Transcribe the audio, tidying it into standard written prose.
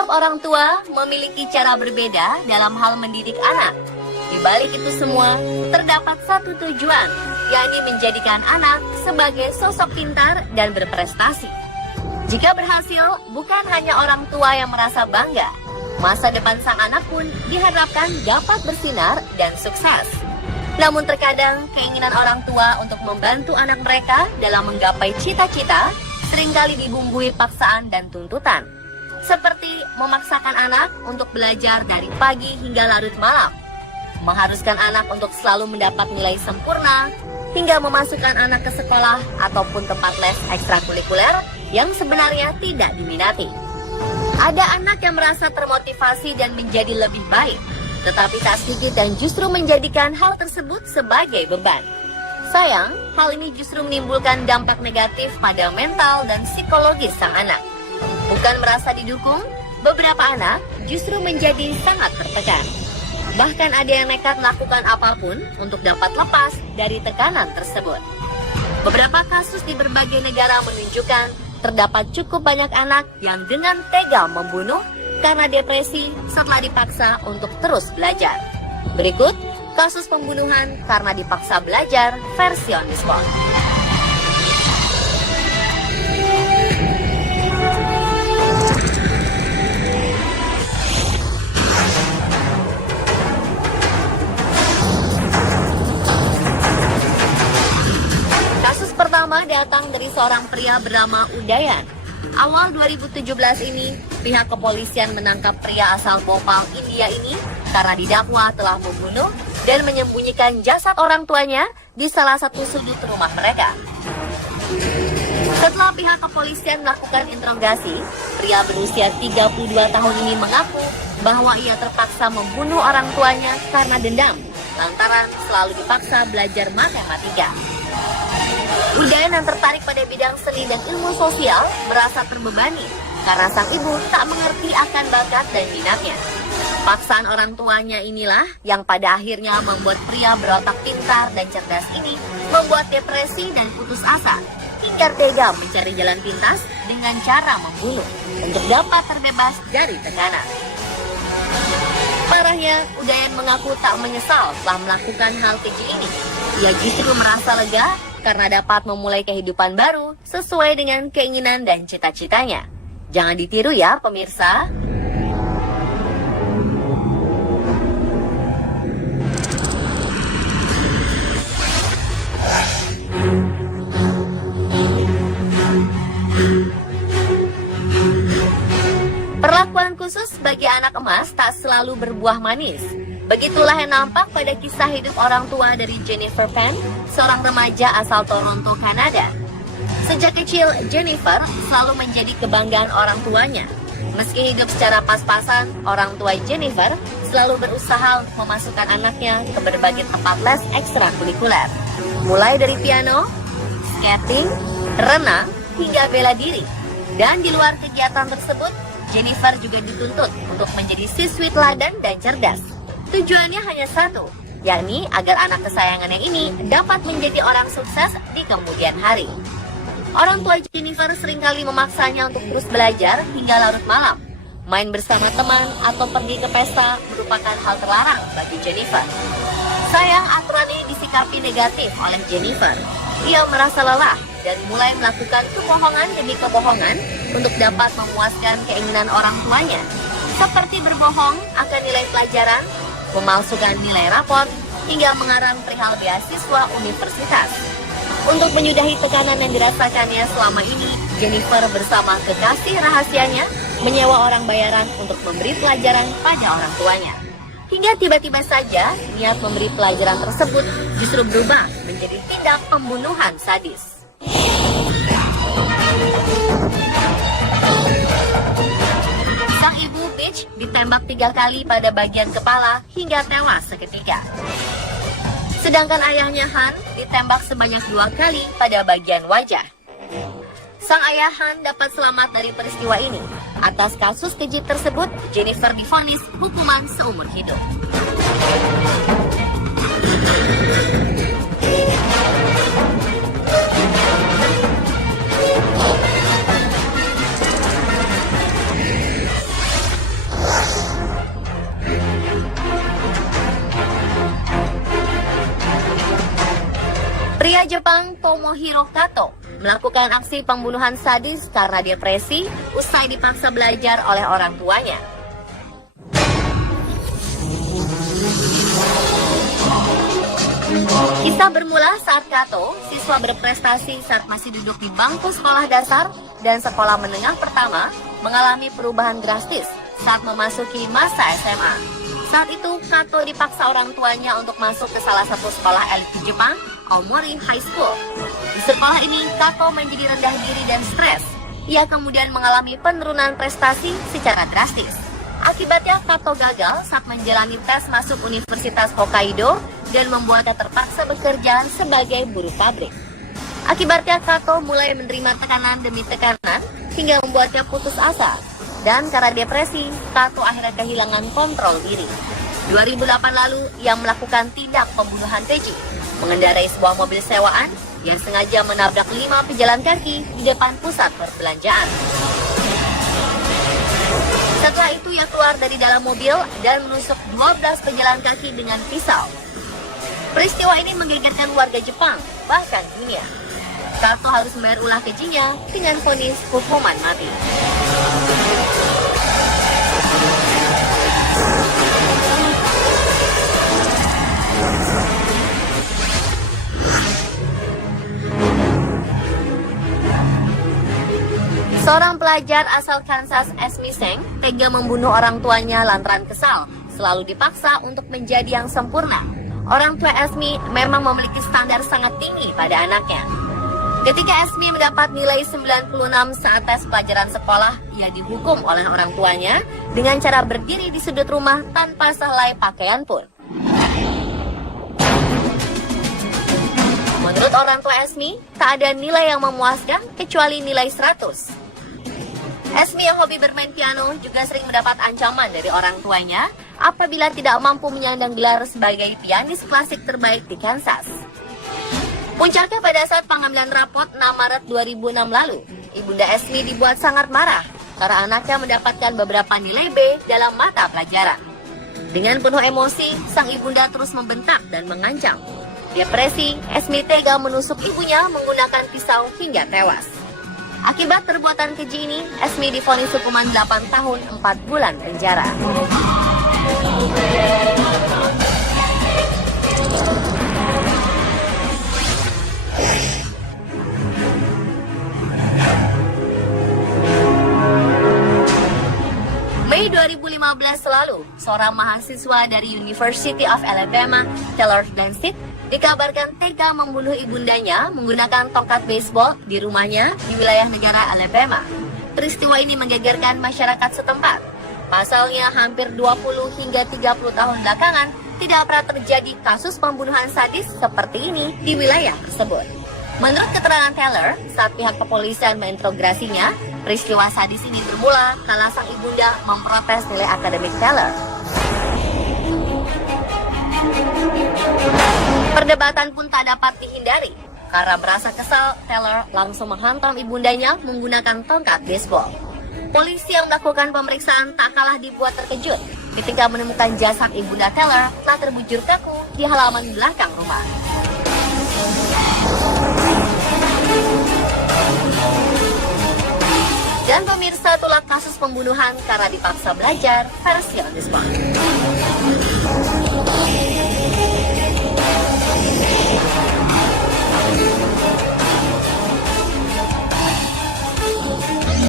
Setiap orang tua memiliki cara berbeda dalam hal mendidik anak. Di balik itu semua, terdapat satu tujuan, yakni menjadikan anak sebagai sosok pintar dan berprestasi. Jika berhasil, bukan hanya orang tua yang merasa bangga, masa depan sang anak pun diharapkan dapat bersinar dan sukses. Namun terkadang keinginan orang tua untuk membantu anak mereka dalam menggapai cita-cita seringkali dibumbui paksaan dan tuntutan. Seperti memaksakan anak untuk belajar dari pagi hingga larut malam, mengharuskan anak untuk selalu mendapat nilai sempurna, hingga memasukkan anak ke sekolah ataupun tempat les ekstrakurikuler yang sebenarnya tidak diminati. Ada anak yang merasa termotivasi dan menjadi lebih baik, tetapi tak sedikit dan justru menjadikan hal tersebut sebagai beban. Sayang, hal ini justru menimbulkan dampak negatif pada mental dan psikologis sang anak. Bukan merasa didukung, beberapa anak justru menjadi sangat tertekan. Bahkan ada yang nekat melakukan apapun untuk dapat lepas dari tekanan tersebut. Beberapa kasus di berbagai negara menunjukkan terdapat cukup banyak anak yang dengan tega membunuh karena depresi setelah dipaksa untuk terus belajar. Berikut kasus pembunuhan karena dipaksa belajar versi on the spot. Kasus pertama datang dari seorang pria bernama Udayan. Awal 2017 ini, pihak kepolisian menangkap pria asal Bhopal, India ini karena didakwa telah membunuh dan menyembunyikan jasad orang tuanya di salah satu sudut rumah mereka. Setelah pihak kepolisian melakukan interogasi, pria berusia 32 tahun ini mengaku bahwa ia terpaksa membunuh orang tuanya karena dendam, lantaran selalu dipaksa belajar matematika. Udayan yang tertarik pada bidang seni dan ilmu sosial merasa terbebani karena sang ibu tak mengerti akan bakat dan minatnya. Paksaan orang tuanya inilah yang pada akhirnya membuat pria berotak pintar dan cerdas ini membuat depresi dan putus asa, hingga tega mencari jalan pintas dengan cara membunuh untuk dapat terbebas dari tekanan. Parahnya, Udayan mengaku tak menyesal telah melakukan hal keji ini. Ia justru merasa lega karena dapat memulai kehidupan baru sesuai dengan keinginan dan cita-citanya. Jangan ditiru ya pemirsa. Perlakuan khusus bagi anak emas tak selalu berbuah manis. Begitulah yang nampak pada kisah hidup orang tua dari Jennifer Penn, seorang remaja asal Toronto, Kanada. Sejak kecil, Jennifer selalu menjadi kebanggaan orang tuanya. Meski hidup secara pas-pasan, orang tua Jennifer selalu berusaha memasukkan anaknya ke berbagai tempat les ekstrakurikuler. Mulai dari piano, skating, renang, hingga bela diri. Dan di luar kegiatan tersebut, Jennifer juga dituntut untuk menjadi siswi teladan dan cerdas. Tujuannya hanya satu, yakni agar anak kesayangannya ini dapat menjadi orang sukses di kemudian hari. Orang tua Jennifer seringkali memaksanya untuk terus belajar hingga larut malam. Main bersama teman atau pergi ke pesta merupakan hal terlarang bagi Jennifer. Sayang, aturan ini disikapi negatif oleh Jennifer. Ia merasa lelah dan mulai melakukan kebohongan demi kebohongan untuk dapat memuaskan keinginan orang tuanya, seperti berbohong akan nilai pelajaran, memalsukan nilai rapor, hingga mengarang perihal beasiswa universitas. Untuk menyudahi tekanan yang dirasakannya selama ini, Jennifer bersama kekasih rahasianya menyewa orang bayaran untuk memberi pelajaran pada orang tuanya. Hingga tiba-tiba saja, niat memberi pelajaran tersebut justru berubah menjadi tindak pembunuhan sadis. Sang ibu Peach ditembak 3 kali pada bagian kepala hingga tewas seketika. Sedangkan ayahnya Han ditembak sebanyak 2 kali pada bagian wajah. Sang ayah Han dapat selamat dari peristiwa ini. Atas kasus keji tersebut, Jennifer divonis hukuman seumur hidup. Pria Jepang Tomohiro Kato melakukan aksi pembunuhan sadis karena depresi usai dipaksa belajar oleh orang tuanya. Kisah bermula saat Kato, siswa berprestasi saat masih duduk di bangku sekolah dasar dan sekolah menengah pertama, mengalami perubahan drastis saat memasuki masa SMA. Saat itu, Kato dipaksa orang tuanya untuk masuk ke salah satu sekolah elit di Jepang, Aomori High School. Di sekolah ini, Kato menjadi rendah diri dan stres. Ia kemudian mengalami penurunan prestasi secara drastis. Akibatnya, Kato gagal saat menjalani tes masuk Universitas Hokkaido dan membuatnya terpaksa bekerja sebagai buruh pabrik. Akibatnya, Kato mulai menerima tekanan demi tekanan hingga membuatnya putus asa. Dan karena depresi, Kato akhirnya kehilangan kontrol diri. 2008 lalu, ia melakukan tindak pembunuhan keji, mengendarai sebuah mobil sewaan yang sengaja menabrak 5 pejalan kaki di depan pusat perbelanjaan. Setelah itu, ia keluar dari dalam mobil dan menusuk 12 pejalan kaki dengan pisau. Peristiwa ini menggegerkan warga Jepang, bahkan dunia. Kato harus membayar ulah kejinya dengan vonis hukuman mati. Seorang pelajar asal Kansas, Esme Seng, tega membunuh orang tuanya lantaran kesal, selalu dipaksa untuk menjadi yang sempurna. Orang tua Esme memang memiliki standar sangat tinggi pada anaknya. Ketika Esme mendapat nilai 96 saat tes pelajaran sekolah, ia dihukum oleh orang tuanya dengan cara berdiri di sudut rumah tanpa sehelai pakaian pun. Menurut orang tua Esme, tak ada nilai yang memuaskan kecuali nilai 100. Esme yang hobi bermain piano juga sering mendapat ancaman dari orang tuanya apabila tidak mampu menyandang gelar sebagai pianis klasik terbaik di Kansas. Puncaknya pada saat pengambilan rapot 6 Maret 2006 lalu, Ibunda Esme dibuat sangat marah karena anaknya mendapatkan beberapa nilai B dalam mata pelajaran. Dengan penuh emosi, sang ibunda terus membentak dan mengancam. Depresi, Esme tega menusuk ibunya menggunakan pisau hingga tewas. Akibat perbuatan keji ini, Esme divonis hukuman 8 tahun 4 bulan penjara. Mei 2015 lalu, seorang mahasiswa dari University of Alabama, Taylor Glenstitt, dikabarkan tega membunuh ibundanya menggunakan tongkat baseball di rumahnya di wilayah negara Alabama. Peristiwa ini menggegerkan masyarakat setempat. Pasalnya, hampir 20 hingga 30 tahun belakangan tidak pernah terjadi kasus pembunuhan sadis seperti ini di wilayah tersebut. Menurut keterangan Taylor, saat pihak kepolisian menginterogasinya, peristiwa sadis ini bermula kala sang ibunda memprotes nilai akademik Taylor. Perdebatan pun tak dapat dihindari. Karena merasa kesal, Taylor langsung menghantam ibundanya menggunakan tongkat baseball. Polisi yang melakukan pemeriksaan tak kalah dibuat terkejut ketika menemukan jasad ibunda Taylor telah terbujur kaku di halaman belakang rumah. Dan pemirsa, itulah kasus pembunuhan karena dipaksa belajar versi on the spot.